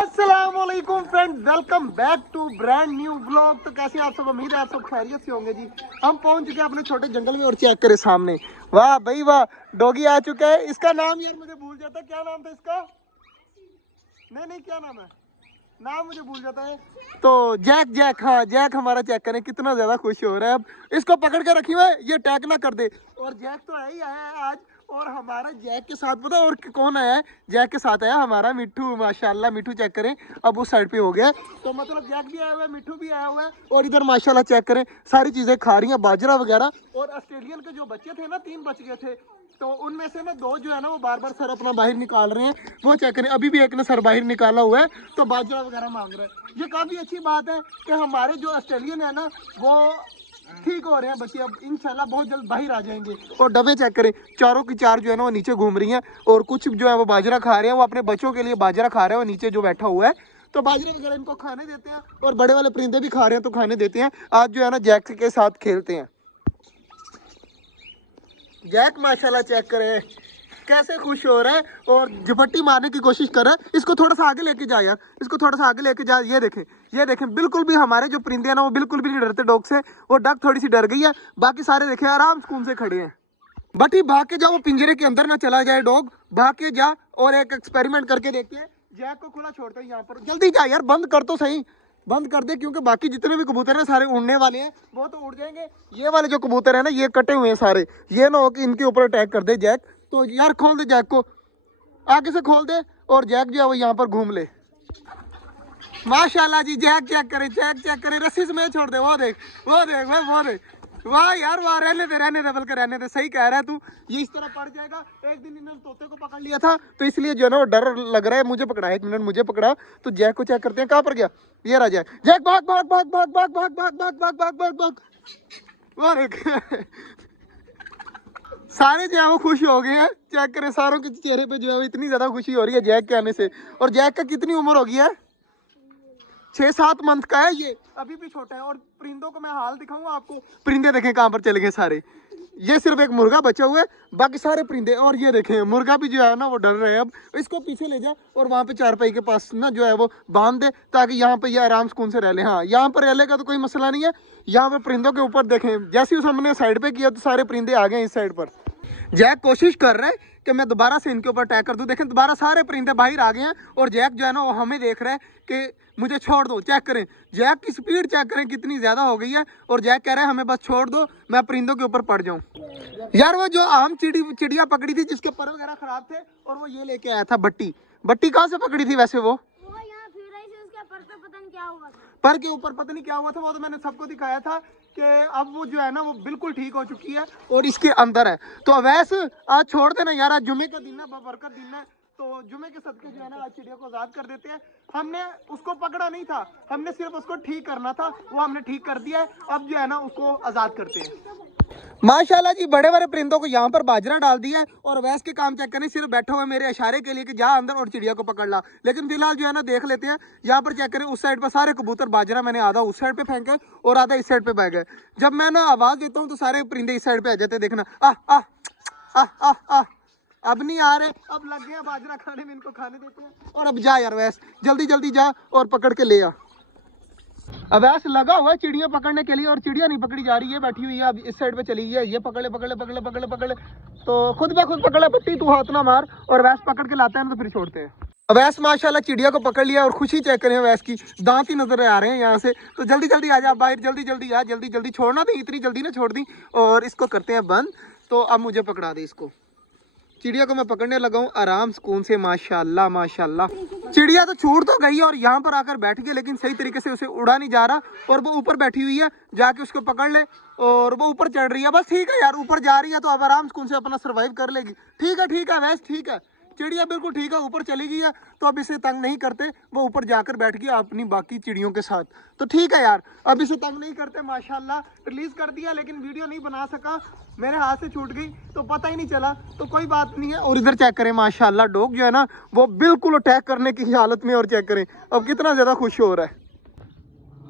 अस्सलामुअलैकुम friend, welcome back to brand new blog. तो कैसे आप सब, उम्मीद है आप सब खैरियत से होंगे जी। हम पहुंच चुके हैं अपने छोटे जंगल में और चेक करें सामने, वाह भाई वाह, डॉगी आ चुका है। इसका नाम यार मुझे भूल जाता है, क्या नाम था इसका? नहीं क्या नाम है, नाम मुझे भूल जाता है। तो जैक, जैक, हाँ जैक हमारा। चेक करें कितना ज्यादा खुश हो रहा है। अब इसको पकड़ के रखी हुआ है, ये टैग ना कर दे। और जैक तो है ही आया है आज। और हमारा जैक के साथ पता और कौन आया है? जैक के साथ आया हमारा मिट्ठू, माशाल्लाह। मिट्ठू चेक करें अब उस साइड पे हो गया, तो मतलब जैक भी आया हुआ है, मिट्ठू भी आया हुआ है। और इधर माशाल्लाह चेक करें सारी चीजें खा रही हैं, बाजरा वगैरह। और ऑस्ट्रेलियन के जो बच्चे थे ना, 3 बच गए थे, तो उनमें से ना 2 जो है ना वो बार बार सर अपना बाहर निकाल रहे हैं। वो चेक करें, अभी भी एक ने सर बाहर निकाला हुआ है, तो बाजरा वगैरह मांग रहा है। ये काफी अच्छी बात है कि हमारे जो ऑस्ट्रेलियन है ना वो ठीक हो रहे हैं बच्चे। अब इंशाल्लाह बहुत जल्द बाहर आ जाएंगे। और डबे चेक करें, चारों की चार जो है ना वो नीचे घूम रही हैं। और कुछ जो है वो बाजरा खा रहे हैं, वो अपने बच्चों के लिए बाजरा खा रहे हैं। वो नीचे जो बैठा हुआ है, तो बाजरे वगैरह इनको खाने देते हैं। और बड़े वाले परिंदे भी खा रहे हैं, तो खाने देते हैं। आज जो है ना जैक के साथ खेलते हैं। जैक माशाल्लाह चेक करे कैसे खुश हो रहा है और झपट्टी मारने की कोशिश कर रहा है। इसको थोड़ा सा आगे लेके जा यार, इसको थोड़ा सा आगे लेके जा। ये देखें, ये देखें, बिल्कुल भी हमारे जो परिंदे हैं ना वो बिल्कुल भी नहीं डरते डॉग से। वो डक थोड़ी सी डर गई है, बाकी सारे देखें आराम सुकून से खड़े हैं। बट ही भाग के जा, वो पिंजरे के अंदर ना चला जाए डॉग। भाग के जा और एक एक्सपेरिमेंट करके देखते हैं। जैक को खुला छोड़ते हैं यहाँ पर। जल्दी जा यार, बंद कर तो सही, बंद कर दे, क्योंकि बाकी जितने भी कबूतर हैं सारे उड़ने वाले हैं, वो तो उड़ जाएंगे। ये वाले जो कबूतर है ना ये कटे हुए हैं सारे, ये ना हो कि इनके ऊपर अटैक कर दे जैक। तो यार खोल दे जैक को, आगे से खोल दे, और जैक जो है वो यहाँ पर घूम ले। माशाल्लाह जी, जैक चेक करे, जैक चेक करे, रस्सी से मैं छोड़ दे। वो देख, वो देख भाई, वो देख, वाह यार वाह। रहने दे बल्कि रहने दे, सही कह रहा है तू। ये इस तरह पड़ जाएगा। एक दिन इन्होंने तोते को पकड़ लिया था, तो इसलिए जो है ना वो डर लग रहा है। मुझे पकड़ा, 1 मिनट मुझे पकड़ा। तो जैक को चेक करते हैं, कहाँ पर गया? ये रहा जैक। जैक भाग भाग भाग भाग भाग भाग भाग भाग भाग भाग भाग भाग। वो देख सारे जो है वो खुश हो गए हैं। चेक करें सारों के चेहरे पे जो है इतनी ज्यादा खुशी हो रही है जैक के आने से। और जैक का कितनी उम्र हो गई है? 6-7 मंथ का है ये, अभी भी छोटा है। और परिंदों को मैं हाल दिखाऊंगा आपको। परिंदे देखें कहाँ पर चले गए सारे। ये सिर्फ एक मुर्गा बचा हुआ है, बाकी सारे परिंदे। और ये देखें मुर्गा भी जो है ना वो डर रहे हैं। अब इसको पीछे ले जा और वहाँ पे चारपाई के पास ना जो है वो बांध दे, ताकि यहाँ पे ये आराम सुकून से रह ले। हाँ, यहाँ पर रह लेगा तो कोई मसला नहीं है। यहाँ पे परिंदों के ऊपर देखें, जैसे उस हमने साइड पे किया तो सारे परिंदे आ गए इस साइड पर। जैक कोशिश कर रहा है कि मैं दोबारा से इनके ऊपर अटैक कर दूं। देखें दोबारा सारे परिंदे बाहर आ गए हैं, और जैक जो है ना वो हमें देख रहा है कि मुझे छोड़ दो। चेक करें जैक की स्पीड, चेक करें कितनी ज्यादा हो गई है। और जैक कह रहा है हमें बस छोड़ दो, मैं परिंदों के ऊपर पड़ जाऊं। यार वो जो आम चिड़िया पकड़ी थी जिसके पर वगैरह खराब थे, और वो ये लेके आया था बट्टी। बट्टी कहाँ से पकड़ी थी वैसे? वो यहाँ फिर रही थी, उसके पर पे पता नहीं क्या हुआ था। पर के ऊपर पता नहीं क्या हुआ था। वो तो मैंने सबको दिखाया था कि अब वो जो है ना वो बिल्कुल ठीक हो चुकी है और इसके अंदर है। तो अवैस आज छोड़ देना यार, आज जुमे का दिन है, बरकत दिन है। तो जुमे के सदके जो है ना आज चिड़िया को आजाद कर देते हैं। हमने उसको पकड़ा नहीं था, हमने सिर्फ उसको ठीक करना था, वो हमने ठीक कर दिया है। अब जो है ना उसको आजाद करते हैं। माशाल्लाह जी, बड़े बड़े परिंदों को यहाँ पर बाजरा डाल दिया है। और वैस के काम चेक करें, सिर्फ बैठे हुए मेरे इशारे के लिए कि जा अंदर और चिड़िया को पकड़ ला। लेकिन फिलहाल जो है ना देख लेते हैं। यहाँ पर चेक करें, उस साइड पर सारे कबूतर बाजरा मैंने आधा उस साइड पे फेंके और आधा इस साइड पे बह गए। जब मैं ना आवाज देता हूँ तो सारे परिंदे इस साइड पे आ जाते हैं। देखना, आह आह आह आह आह। अब नहीं आ रहे, अब लग गया बाजरा खाने में, इनको खाने देते हैं। और अब जा यार वैस, जल्दी जल्दी जा और पकड़ के ले आ। अब ऐसे लगा हुआ है चिड़िया पकड़ने के लिए, और चिड़िया नहीं पकड़ी जा रही है, बैठी हुई है। अब इस साइड पे चली गई है। ये पकड़े पकड़े पकड़े पकड़े पकड़े, तो खुद ब खुद पकड़े पट्टी, तू हाथ ना मार। और वैस पकड़ के लाता है ना, तो फिर छोड़ते हैं। अवैस माशाल्लाह चिड़िया को पकड़ लिया, और खुशी चेक करें अवैस की, दांत ही नजर आ रहे हैं यहाँ से। तो जल्दी जल्दी आ जा बाहर, जल्दी जल्दी आ, जल्दी जल्दी छोड़ना दी, इतनी जल्दी ना छोड़ दी। और इसको करते हैं बंद। तो अब मुझे पकड़ा दे इसको। चिड़िया को मैं पकड़ने लगा हूँ आराम सुकून से। माशाल्लाह माशाल्लाह, चिड़िया तो छूट तो गई और यहाँ पर आकर बैठ गई, लेकिन सही तरीके से उसे उड़ा नहीं जा रहा। और वो ऊपर बैठी हुई है, जाके उसको पकड़ ले। और वो ऊपर चढ़ रही है, बस ठीक है यार, ऊपर जा रही है तो अब आराम सुकून से अपना सर्वाइव कर लेगी। ठीक है वैसे ठीक है, चिड़िया बिल्कुल ठीक है, ऊपर चली गई है। तो अब इसे तंग नहीं करते, वो ऊपर जाकर बैठ गया अपनी बाकी चिड़ियों के साथ। तो ठीक है यार, अब इसे तंग नहीं करते। माशाल्लाह रिलीज कर दिया, लेकिन वीडियो नहीं बना सका, मेरे हाथ से छूट गई तो पता ही नहीं चला। तो कोई बात नहीं है। और इधर चेक करें माशाल्लाह, डॉग जो है ना वो बिल्कुल अटैक करने की हालत में। और चेक करें अब कितना ज्यादा खुश हो रहा है।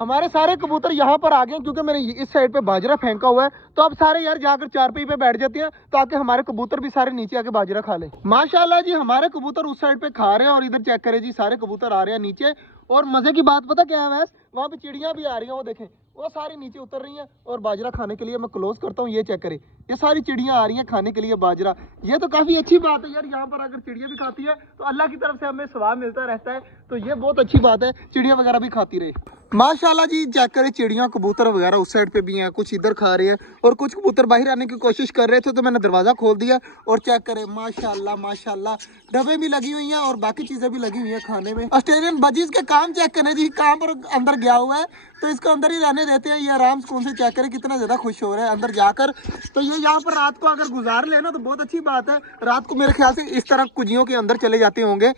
हमारे सारे कबूतर यहाँ पर आ गए क्योंकि मैंने इस साइड पे बाजरा फेंका हुआ है। तो अब सारे यार जाकर चारपाई पे बैठ जाते हैं ताकि हमारे कबूतर भी सारे नीचे आके बाजरा खा ले। माशाल्लाह जी हमारे कबूतर उस साइड पे खा रहे हैं और इधर चेक करें जी सारे कबूतर आ रहे हैं नीचे। और मजे की बात पता क्या है वैस, वहाँ पे चिड़िया भी आ रही हैं, वो देखें वो सारी नीचे उतर रही हैं और बाजरा खाने के लिए। मैं क्लोज करता हूँ, ये चेक करें ये सारी चिड़िया आ रही हैं खाने के लिए बाजरा। ये तो काफी अच्छी बात है यार, यहाँ पर अगर चिड़िया भी खाती है तो अल्लाह की तरफ से हमें सवाब मिलता रहता है, तो ये बहुत अच्छी बात है, चिड़िया वगैरह भी खाती रहे। माशाल्लाह जी चेक करें चिड़िया कबूतर वगैरह उस साइड पे भी हैं, कुछ इधर खा रहे हैं और कुछ कबूतर बाहर आने की कोशिश कर रहे थे, तो मैंने दरवाजा खोल दिया। और चेक करें माशाल्लाह माशाल्लाह डब्बे भी लगी हुई हैं और बाकी चीजें भी लगी हुई हैं खाने में। ऑस्ट्रेलियन बजीज के काम चेक करें जी, काम पर अंदर गया हुआ है तो इसको अंदर ही रहने देते हैं, ये आराम सुकून से। चेक करें कितना ज्यादा खुश हो रहा है अंदर जाकर। तो ये यहाँ पर रात को अगर गुजार ले ना तो बहुत अच्छी बात है। रात को मेरे ख्याल से इस तरह कुजियों के अंदर चले जाते होंगे।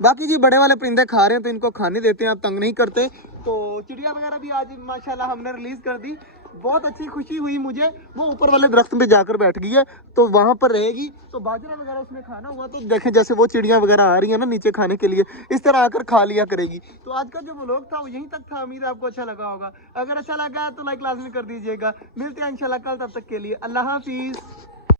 बाकी जी बड़े वाले परिंदे खा रहे हैं तो इनको खाने देते हैं, आप तंग नहीं करते। तो चिड़िया वगैरह भी आज माशाल्लाह हमने रिलीज कर दी, बहुत अच्छी खुशी हुई मुझे। वो ऊपर वाले दरख्त पे जाकर बैठ गई है तो वहां पर रहेगी। तो बाजरा वगैरह उसने खाना हुआ तो देखें जैसे वो चिड़िया वगैरह आ रही है ना नीचे खाने के लिए, इस तरह आकर खा लिया करेगी। तो आज का जो व्लॉग था वो यहीं तक था, उम्मीद है आपको अच्छा लगा होगा। अगर अच्छा लगा तो लाइक लाजमी कर दीजिएगा। मिलते हैं इंशाल्लाह कल, तब तक के लिए अल्लाह हाफिज।